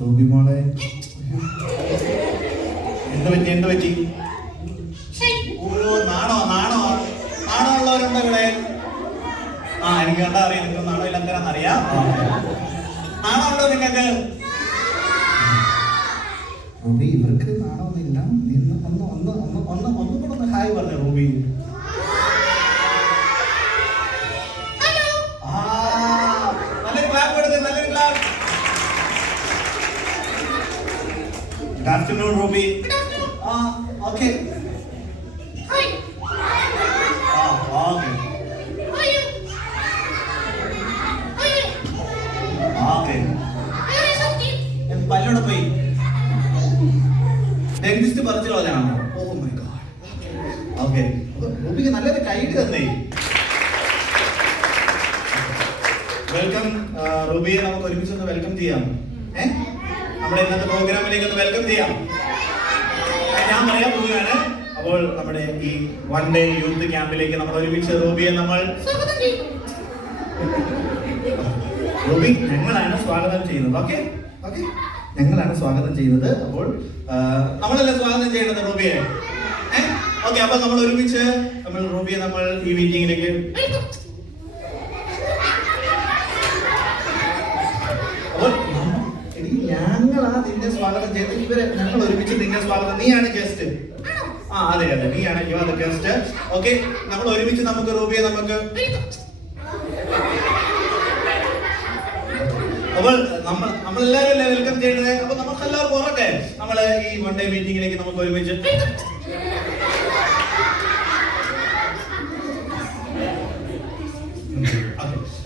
Ruby മോളെ എന്ത് പറ്റി? ഓ നാണോ ഉള്ളവരുണ്ടോ ഇവിടെ? എനിക്ക് കണ്ടാ അറിയാം, നിങ്ങൾക്ക് നാണോ ഇല്ലെന്ന് അറിയാം. നാണോ ഉണ്ടോ നിങ്ങൾക്ക്? റൂബി ഇവർക്ക് നാണമൊന്നുമില്ല. നീ ഒന്നും കൂടെ ഒന്ന് ഹായ് പറഞ്ഞു റൂബി. നല്ലൊരു ക്ലാപ്പ് കൊടുത്ത്, നല്ലൊരു clap. Good afternoon Ruby. Okay പല്ലോടെ പോയി ഡെന്റിസ്റ്റ് പറിച്ചു കളഞ്ഞാണോ? Oh my God. ഓക്കെ റൂബിക്ക് നല്ലൊരു കൈഡ് തന്നേ. വെൽക്കം റൂബിയെ നമുക്ക് ഒരുമിച്ചൊന്ന് വെൽക്കം ചെയ്യാം. നമ്മുടെ ഇന്നത്തെ പ്രോഗ്രാമിലേക്ക് ഒന്ന് വെൽക്കം ചെയ്യാം. ഞാൻ പറയാൻ പോവുകയാണ്. അപ്പോൾ നമ്മുടെ ഈ 1 ഡേ യൂത്ത് ക്യാമ്പിലേക്ക് നമ്മൾ ഒരുമിച്ച് റൂബിയെ റൂബി ഞങ്ങളാണ് സ്വാഗതം ചെയ്യുന്നത്. ഓക്കെ ഞങ്ങളാണ് സ്വാഗതം ചെയ്യുന്നത്. അപ്പോൾ നമ്മളല്ലേ സ്വാഗതം ചെയ്യുന്നത് റൂബിയെ? ഓക്കെ അപ്പൊ നമ്മൾ ഒരുമിച്ച് റൂബിയെ ഈ മീറ്റിംഗിലേക്ക് ഞങ്ങളാ നിന്നെ സ്വാഗതം ചെയ്ത് ഞങ്ങൾ ഒരുമിച്ച് നിന്നെ സ്വാഗതം. നീയാണ് ഗസ്റ്റ്. അതെ നീയാണ് ഗസ്റ്റ്. ഓക്കെ നമ്മൾ ഒരുമിച്ച് നമുക്ക് റൂബിയെ അപ്പോൾ നമ്മളെല്ലാവരും അല്ലേ വെൽക്കം ചെയ്യുന്നത്. അപ്പൊ നമുക്ക് എല്ലാവർക്കും ഉറക്കെ നമ്മള് ഈ 1 ഡേ മീറ്റിംഗിലേക്ക് നമുക്ക് ഒരുമിച്ച്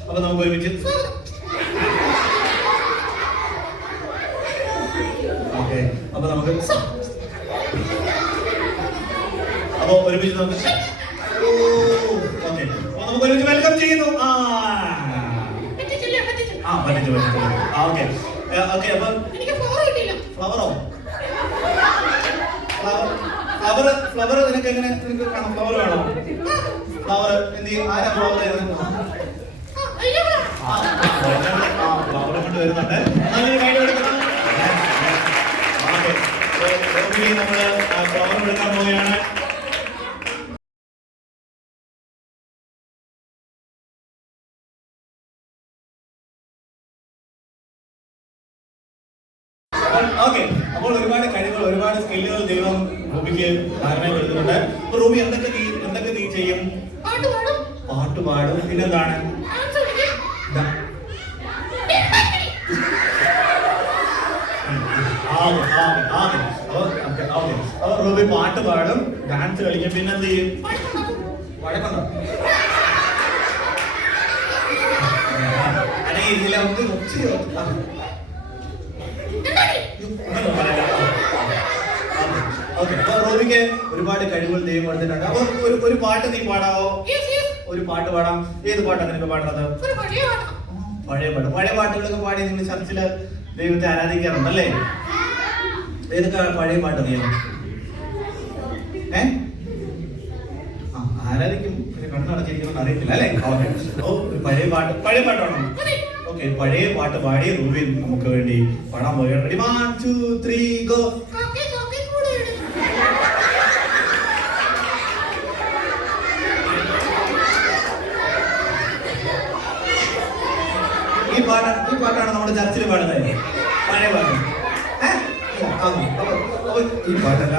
അപ്പൊ നമുക്ക് ഒരുമിച്ച് അപ്പൊ നമുക്ക് ഒരുമിച്ച് നമുക്ക് നമുക്ക് ഒരുമിച്ച് വെൽക്കം ചെയ്യുന്നു. ഫ്ലവർ നിനക്ക് എങ്ങനെ കാണാം? ഫ്ലവർ വേണോ? ഫ്ലവർ എന്ത് ചെയ്യും? ആരാ ഫ്ലവർ ഫ്ലവർ കൊണ്ട് വരുന്നുണ്ട്. നല്ലൊരു കൈ കൊടുക്കണം. നമ്മള് ഫ്ലവർ എടുക്കാൻ പോവുകയാണ്. അപ്പോൾ ഒരുപാട് കഴിവുകൾ, ഒരുപാട് സ്കില്ലുകൾ ദൈവം റൂബിക്ക് ധാരണപ്പെടുത്തുന്നുണ്ട്. അപ്പൊ റൂബി എന്തൊക്കെ നീ ചെയ്യും? പാട്ട് പാടും. പിന്നെന്താണ്? അപ്പൊ റൂബി പാട്ട് പാടും, ഡാൻസ് കളിക്കും. പിന്നെന്ത് ചെയ്യും? വഴക്കുണ്ടോ? അതെ ഇതിലെ ഒത്തിരി റൂബിക്ക് ഒരുപാട് കഴിവുകൾ ദൈവം കൊടുത്തിട്ടുണ്ട്. അപ്പൊ ഒരു പാട്ട് നീ പാടാവോ? ഒരു പാട്ട് പാടാം. ഏത് പാട്ടാണ് നിനക്ക് പാടുന്നത്? പഴയ പാട്ടുകളൊക്കെ പാടി നിങ്ങൾ ചർച്ചില് ദൈവത്തെ ആരാധിക്കാറുണ്ടല്ലേ? ഏതൊക്കെ പഴയ പാട്ട് അറിയാം? ആരാധിക്കും. കണ്ണടച്ചിരിക്കുന്നത് അറിയത്തില്ല അല്ലേ? പഴയ പാട്ടാണോ? ഓക്കെ പഴയ പാട്ട് പാടി റൂബി നമുക്ക് വേണ്ടി പാടാൻ പോവുകയാണ്. Ready 1 2 3 go. ഈ പാട്ടാണ് നമ്മുടെ ചർച്ചിൽ പാടുന്നത്. പഴയ പാട്ട്. ഈ പാട്ടല്ല.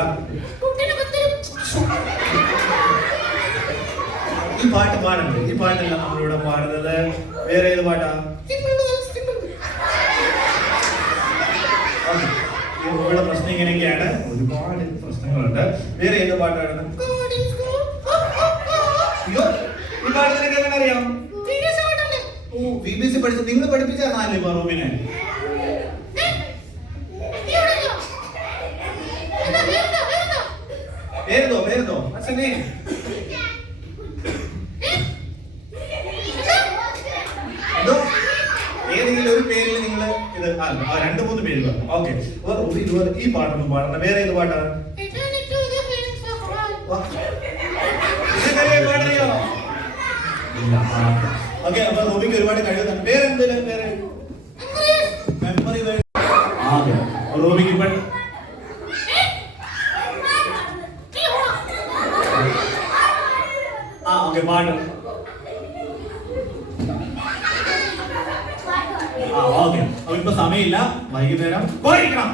ഈ പാട്ട് പാടുന്നത്. ഈ പാട്ടല്ല നമ്മളിവിടെ പാടുന്നത്. വേറെ ഏത് പാട്ടാ? ഇവിടെ പ്രശ്നം ഇങ്ങനെയൊക്കെയാണ്. ഒരുപാട് പ്രശ്നങ്ങളുണ്ട്. വേറെ ഏത് പാട്ടാണ്? അയ്യോ ഈ പാട്ട് നിനക്ക് എങ്ങനെ അറിയാം? BBC പഠിച്ച നിങ്ങൾ പഠിപ്പിച്ചാണല്ലേ ഇപ്പൊ റൂബിനെ? പേരുതോ അച്ഛനെ ഏതെങ്കിലും ഒരു പേരിൽ നിങ്ങൾ ഇത് 2-3 പേര് പറഞ്ഞു. ഓക്കെ ഈ പാട്ടൊന്നും പാടണ്ട. വേറെ ഏത് പാട്ടാണ്? പാടറിയോ? ഓക്കെ അപ്പൊ റൂബിക്ക് ഒരുപാട് കഴിവുണ്ട്. പേരെന്തെങ്കിലും പേര്? മെമ്മറി. ആ ഓക്കെ. അപ്പൊ ഇപ്പൊ സമയമില്ല, വൈകുന്നേരം പോയിരിക്കണം.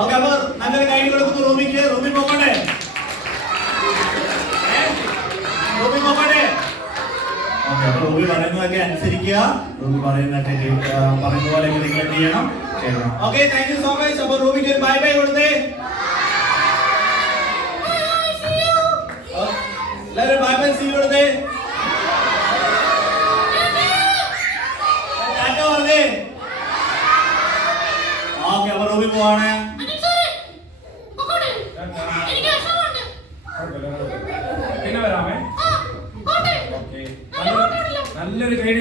ഓക്കെ, അപ്പൊ നല്ലൊരു കൈ കൊടുക്കുന്നു റൂമിക്ക്. റൂമി പോകണ്ടേ? റൂമി പോകണ്ടേ? ഓക്കെ, അപ്പൊ റൂമി പറയുന്നതൊക്കെ അനുസരിക്കുക. റൂമി പറയുന്നതൊക്കെ പറയുന്ന പോലെ നിങ്ങൾ എന്ത് ചെയ്യണം? Okay, thank you so much. അപ്പൊ റൂമിക്ക് ഒരു ബൈ ബൈ കൊടുത്തേ. എല്ലാവരും ബൈ ബൈ സീ കൊടുത്തേ. ടാറ്റ പറഞ്ഞേ. ഓക്കെ, അപ്പൊ റൂമിൽ പോവാണ്. പിന്നെ വരാമേ. നല്ലൊരു കൈ